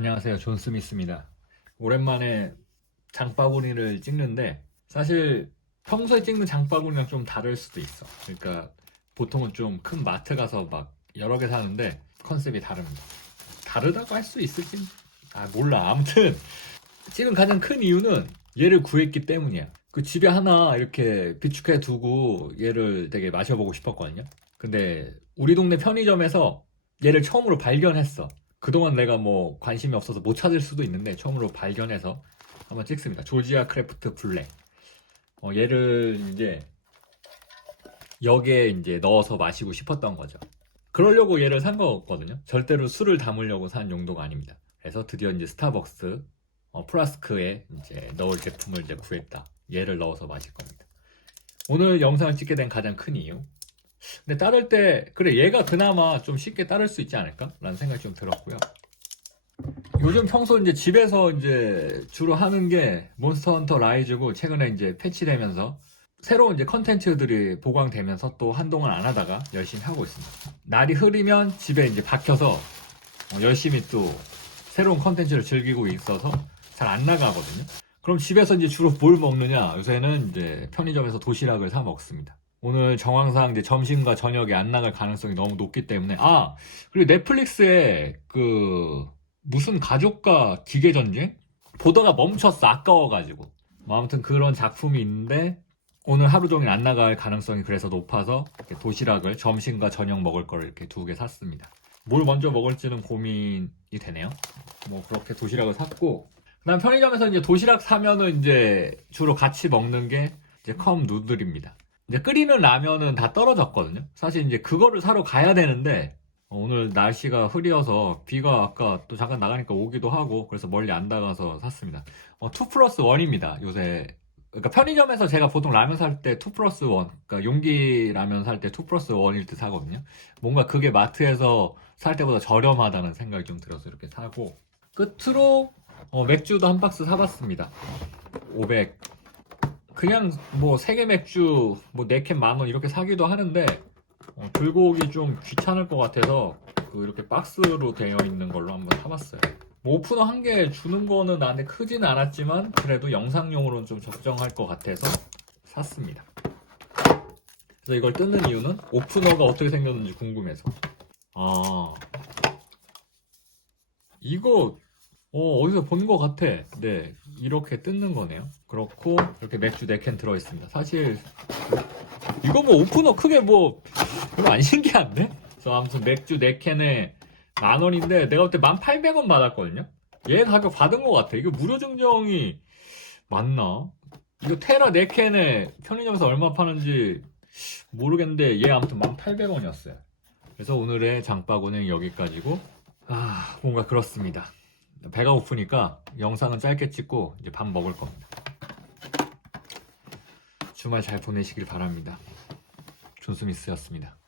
안녕하세요. 존 스미스입니다. 오랜만에 장바구니를 찍는데 사실 평소에 찍는 장바구니랑 좀 다를 수도 있어. 그러니까 보통은 좀 큰 마트 가서 막 여러 개 사는데 컨셉이 다릅니다. 다르다고 할 수 있을지 아 몰라. 아무튼 지금 가장 큰 이유는 얘를 구했기 때문이야. 그 집에 하나 이렇게 비축해 두고 얘를 되게 마셔보고 싶었거든요. 근데 우리 동네 편의점에서 얘를 처음으로 발견했어. 그동안 내가 뭐 관심이 없어서 못 찾을 수도 있는데 처음으로 발견해서 한번 찍습니다. 조지아 크래프트 블랙. 어, 얘를 이제 여기에 이제 넣어서 마시고 싶었던 거죠. 그러려고 얘를 산 거거든요. 절대로 술을 담으려고 산 용도가 아닙니다. 그래서 드디어 이제 스타벅스 어, 플라스크에 이제 넣을 제품을 이제 구했다. 얘를 넣어서 마실 겁니다. 오늘 영상을 찍게 된 가장 큰 이유. 근데 따를 때 그래 얘가 그나마 좀 쉽게 따를 수 있지 않을까라는 생각이 좀 들었고요. 요즘 평소 이제 집에서 이제 주로 하는 게 몬스터 헌터 라이즈고 최근에 이제 패치되면서 새로운 이제 컨텐츠들이 보강되면서 또 한동안 안 하다가 열심히 하고 있습니다. 날이 흐리면 집에 이제 박혀서 어, 열심히 또 새로운 컨텐츠를 즐기고 있어서 잘 안 나가거든요. 그럼 집에서 이제 주로 뭘 먹느냐? 요새는 이제 편의점에서 도시락을 사 먹습니다. 오늘 정황상 이제 점심과 저녁에 안 나갈 가능성이 너무 높기 때문에 아 그리고 넷플릭스에 그 무슨 가족과 기계 전쟁 보다가 멈췄어 아까워가지고 뭐 아무튼 그런 작품이 있는데 오늘 하루 종일 안 나갈 가능성이 그래서 높아서 도시락을 점심과 저녁 먹을 거를 이렇게 두 개 샀습니다. 뭘 먼저 먹을지는 고민이 되네요. 뭐 그렇게 도시락을 샀고 그다음 편의점에서 이제 도시락 사면은 이제 주로 같이 먹는 게 이제 컵 누들입니다. 이제 끓이는 라면은 다 떨어졌거든요. 사실 이제 그거를 사러 가야 되는데 어, 오늘 날씨가 흐려서 비가 아까 또 잠깐 나가니까 오기도 하고 그래서 멀리 안 나가서 샀습니다. 어, 2 플러스 1입니다. 요새 그러니까 편의점에서 제가 보통 라면 살 때 2 플러스 1 그러니까 용기 라면 살 때 2 플러스 1일 때 사거든요. 뭔가 그게 마트에서 살 때보다 저렴하다는 생각이 좀 들어서 이렇게 사고 끝으로 어, 맥주도 한 박스 사봤습니다. 500 그냥 뭐세개 맥주 뭐네캔만원 이렇게 사기도 하는데 어, 들고 오기 좀 귀찮을 것 같아서 그 이렇게 박스로 되어 있는 걸로 한번 사봤어요. 뭐 오프너 한 개 주는 거는 나한테 크지는 않았지만 그래도 영상용으로는 좀 적정할 것 같아서 샀습니다. 그래서 이걸 뜯는 이유는 오프너가 어떻게 생겼는지 궁금해서. 아 이거 어, 어디서 본 것 같아. 네, 이렇게 뜯는 거네요. 그렇고, 이렇게 맥주 4캔 들어있습니다. 사실, 이거 뭐 오프너 크게 뭐, 별로 안 신기한데? 그래서 아무튼 맥주 4캔에 만 원인데, 내가 그때 1,800원 받았거든요? 얘 가격 받은 것 같아. 이거 무료 증정이 맞나? 이거 테라 4캔에 편의점에서 얼마 파는지 모르겠는데, 얘 아무튼 1,800원이었어요. 그래서 오늘의 장바구니는 여기까지고, 아, 뭔가 그렇습니다. 배가 고프니까 영상은 짧게 찍고 이제 밥 먹을 겁니다. 주말 잘 보내시길 바랍니다. 존스미스였습니다.